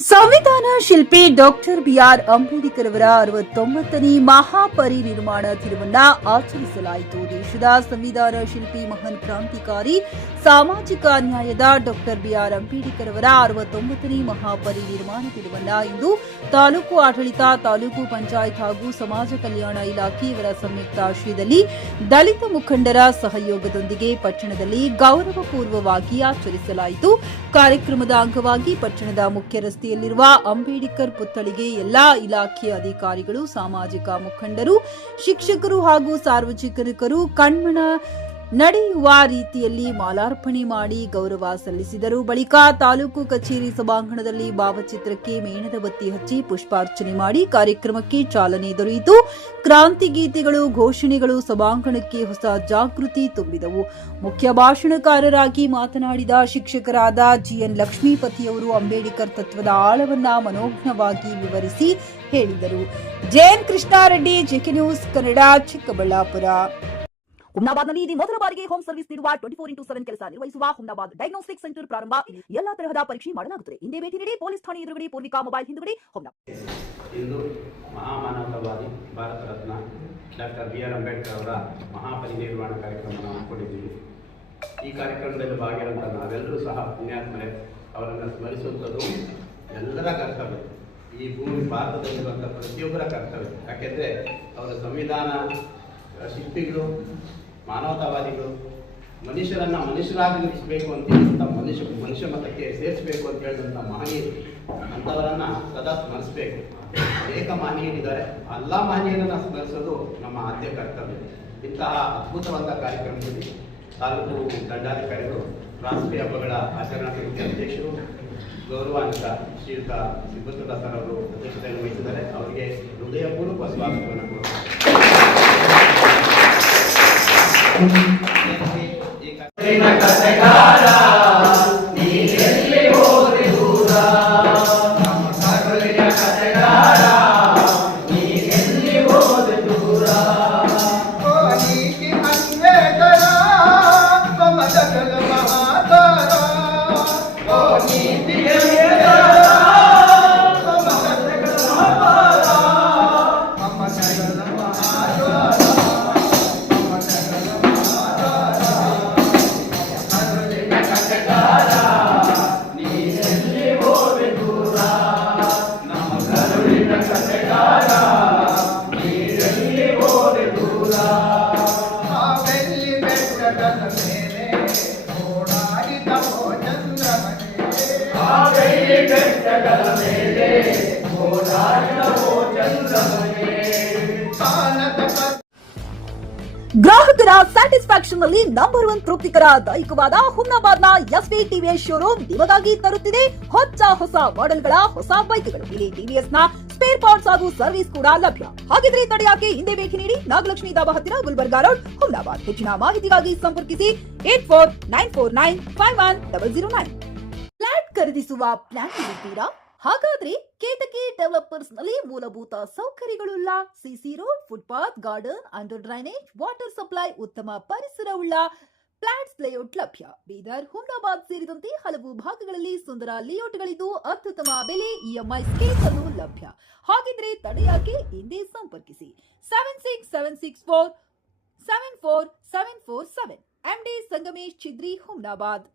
ಸಂವಿಧಾನ ಶಿಲ್ಪಿ doctor B R Ambedkar ಅವರ 69ನೇ ಮಹಾಪರಿನಿರ್ವಾಣ ದಿನವನ್ನ ಆಚರಿಸಲಾಯಿತು. ದೇಶದ ಸಂವಿಧಾನ ಶಿಲ್ಪಿ, ಮಹಾನ್ ಕ್ರಾಂತಿಕಾರಿ, ಸಾಮಾಜಿಕ ನ್ಯಾಯದ ಡಾಕ್ಟರ್ ಬಿಆರ್ ಅಂಬೇಡ್ಕರ್ ಅವರ 69ನೇ ಮಹಾಪರಿನಿರ್ವಾಣ ದಿನವನ್ನ ಇಂದು ತಾಲೂಕು ಆಡಳಿತ, ತಾಲೂಕು ಪಂಚಾಯತ್ ಹಾಗೂ ಸಮಾಜ ಕಲ್ಯಾಣ ಇಲಾಖೆ ಇವರ ಸಂಯುಕ್ತಾಶ್ರಯದಲ್ಲಿ ದಲಿತ ಮುಖಂಡರ ಸಹಯೋಗದೊಂದಿಗೆ ಪಟ್ಟಣದಲ್ಲಿ ಗೌರವಪೂರ್ವವಾಗಿ ಆಚರಿಸಲಾಯಿತು. ಕಾರ್ಯಕ್ರಮದ ಅಂಗವಾಗಿ ಪಟ್ಟಣದ ಮುಖ್ಯ ರಸ್ತೆಯಲ್ಲಿರುವ ಅಂಬೇಡ್ಕರ್ ಪುತ್ಥಳಿಗೆ ಎಲ್ಲಾ ಇಲಾಖೆಯ ಅಧಿಕಾರಿಗಳು, ಸಾಮಾಜಿಕ ಮುಖಂಡರು, ಶಿಕ್ಷಕರು ಹಾಗೂ ಸಾರ್ವಜನಿಕರು ಕಣ್ಮನ ನಡೆಯುವ ರೀತಿಯಲ್ಲಿ ಮಾಲಾರ್ಪಣೆ ಮಾಡಿ ಗೌರವ ಸಲ್ಲಿಸಿದರು. ಬಳಿಕ ತಾಲೂಕು ಕಚೇರಿ ಸಭಾಂಗಣದಲ್ಲಿ ಭಾವಚಿತ್ರಕ್ಕೆ ಮೇಣದ ಬತ್ತಿ ಹಚ್ಚಿ ಪುಷ್ಪಾರ್ಚನೆ ಮಾಡಿ ಕಾರ್ಯಕ್ರಮಕ್ಕೆ ಚಾಲನೆ ದೊರೆಯಿತು. ಕ್ರಾಂತಿ ಗೀತೆಗಳು, ಘೋಷಣೆಗಳು ಸಭಾಂಗಣಕ್ಕೆ ಹೊಸ ಜಾಗೃತಿ ತುಂಬಿದವು. ಮುಖ್ಯ ಭಾಷಣಕಾರರಾಗಿ ಮಾತನಾಡಿದ ಶಿಕ್ಷಕರಾದ ಜಿಎನ್ ಲಕ್ಷ್ಮೀಪತಿಯವರು ಅಂಬೇಡ್ಕರ್ ತತ್ವದ ಆಳವನ್ನ ಮನೋಜ್ಞವಾಗಿ ವಿವರಿಸಿ ಹೇಳಿದರು. JN Krishnareddy, JK News Kannada, Chikkaballapur. ಹುಮ್ನಾಬಾದ್ನಲ್ಲಿ ಇದು ಮೊದಲ ಬಾರಿಗೆ ಹೋಮ್ ಸರ್ವಿಸ್ ನೀಡುವ 24x7 ಕೆಲಸ ನಿರ್ವಹಿಸುವ ಹುಮ್ನಾಬಾದ್ ಡಯಾಗ್ನೋಸ್ಟಿಕ್ ಸೆಂಟರ್ ಪ್ರಾರಂಭ. ಎಲ್ಲಾ ತರಹದ ಪರೀಕ್ಷೆ ಮಾಡಲಾಗುತ್ತದೆ. ಹಿಂದೆ ಭೇಟಿ ನೀಡಿ. ಪೊಲೀಸ್ ಠಾಣೆ ಎದುರುಗಡೆ, ಪೂರ್ವಿಕಾ ಮೊಬೈಲ್ ಹಿಂದುಗಡೆ, ಹುಮ್ನಾಬಾದ್. ಇಂದು ಮಹಾಮಾನವತಾವಾದಿ ಭಾರತ ರತ್ನ ಡಾಕ್ಟರ್ ಬಿಆರ್ ಅಂಬೇಡ್ಕರ್ ಅವರ ಮಹಾಪರಿನಿರ್ವಾಣ ಕಾರ್ಯಕ್ರಮವನ್ನು ಹಮ್ಮಿಕೊಂಡಿದ್ದೀವಿ. ಈ ಕಾರ್ಯಕ್ರಮದಲ್ಲಿ ಭಾಗಿಯಾದಂಥ ನಾವೆಲ್ಲರೂ ಸಹ ಪುಣ್ಯಾತ್ಮರೇ. ಅವರನ್ನು ಸ್ಮರಿಸುವಂಥದ್ದು ಎಲ್ಲರ ಕರ್ತವ್ಯ. ಈ ಭೂಮಿ ಭಾರತದಲ್ಲಿರುವಂಥ ಪ್ರತಿಯೊಬ್ಬರ ಕರ್ತವ್ಯ. ಯಾಕೆಂದರೆ ಅವರ ಸಂವಿಧಾನ ಶಿಲ್ಪಿಗಳು, ಮಾನವತಾವಾದಿಗಳು, ಮನುಷ್ಯರನ್ನು ಮನುಷ್ಯರಾಗಿ ನಿಲ್ಲಿಸಬೇಕು ಅಂತ ಹೇಳಿದಂಥ ಮನುಷ್ಯ ಮತಕ್ಕೆ ಸೇರಿಸಬೇಕು ಅಂತ ಹೇಳಿದಂಥ ಮಹನೀಯರು, ಅಂಥವರನ್ನು ಸದಾ ಸ್ಮರಿಸಬೇಕು. ಅನೇಕ ಮಹನೀಯರಿದ್ದಾರೆ. ಎಲ್ಲ ಮಹನೀಯರನ್ನು ಸ್ಮರಿಸೋದು ನಮ್ಮ ಆದ್ಯ ಕರ್ತವ್ಯ. ಇಂತಹ ಅದ್ಭುತವಾದ ಕಾರ್ಯಕ್ರಮದಲ್ಲಿ ತಾಲೂಕು ದಂಡಾಧಿಕಾರಿಗಳು, ರಾಷ್ಟ್ರೀಯ ಹಬ್ಬಗಳ ಆಚರಣಾ ಸಮಿತಿ ಅಧ್ಯಕ್ಷರು, ಗೌರವಾನ್ವಿತ ಶ್ರೀಯುತ ಸಿಬ್ಬತ್ತುಲ್ಲಾ ಸರ್ ಅವರು ಅಧ್ಯಕ್ಷತೆಯನ್ನು ವಹಿಸಿದ್ದಾರೆ. ಅವರಿಗೆ ಹೃದಯಪೂರ್ವಕ ಸ್ವಾಗತವನ್ನು ಕೊಡುತ್ತಾರೆ. ಗ್ರಾಹಕರ ಸ್ಯಾಟಿಸ್ಫ್ಯಾಕ್ಷನ್ ನಲ್ಲಿ ನಂಬರ್ 1 ತೃಪ್ತಿಕರ ದೈಹಿಕವಾದ ಹುಮ್ನಾಬಾದ್ನ ಎಸ್ವಿ ಟಿವಿಎಸ್ ಶೋರೂಮ್ ನಿಮಗಾಗಿ ತರುತ್ತಿದೆ ಹೊಸ ಮಾಡೆಲ್ಗಳ ಹೊಸ ಬೈಕ್ಗಳು. ಇಲ್ಲಿ ಟಿವಿಎಸ್ ನ ಸ್ಪೇರ್ ಪಾರ್ಟ್ಸ್ ಹಾಗೂ ಸರ್ವಿಸ್ ಕೂಡ ಲಭ್ಯ. ಹಾಗಿದ್ರೆ ತಡೆಯಾಕೆ ಹಿಂದೆ ಭೇಟಿ ನೀಡಿ. ನಾಗಲಕ್ಷ್ಮಿ ದಾಬಾ ಹತ್ತಿರ, ಗುಲ್ಬರ್ಗಾ ರೋಡ್, ಹುಮ್ನಾಬಾದ್. ಹೆಚ್ಚಿನ ಮಾಹಿತಿಗಾಗಿ ಸಂಪರ್ಕಿಸಿ 8494951009. ಫ್ಲಾಟ್ ಖರೀದಿಸುವ ಪ್ಲಾನ್ ಇರುತ್ತೀರಾ? ಹಾಗಾದ್ರೆ ಕೇತಕಿ ಡೆವಲಪರ್ಸ್ ನಲ್ಲಿ ಮೂಲಭೂತ ಸೌಕರ್ಯಗಳುಳ್ಳ CC road, footpath, garden, under drainage, water supply, ಉತ್ತಮ ಪರಿಸರವುಳ್ಳ ಫ್ಲಾಟ್ಸ್ ಲೇಔಟ್ ಲಭ್ಯ. ಬೀದರ್, ಹುಮ್ನಾಬಾದ್ ಸೇರಿದಂತೆ ಹಲವು ಭಾಗಗಳಲ್ಲಿ ಸುಂದರ ಲೇಔಟ್ಗಳಿದ್ದು ಅತ್ಯುತ್ತಮ ಬೆಲೆ, ಇಎಂಐ ಸ್ಕೀಮ್ ಅನ್ನು ಲಭ್ಯ. ಹಾಗಿದ್ರೆ ತಡೆಯಾಕೆ ಹಿಂದೆ ಸಂಪರ್ಕಿಸಿ 7676474747. MD ಸಂಗಮೇಶ್ ಚಿದ್ರಿ, ಹುಮ್ನಾಬಾದ್.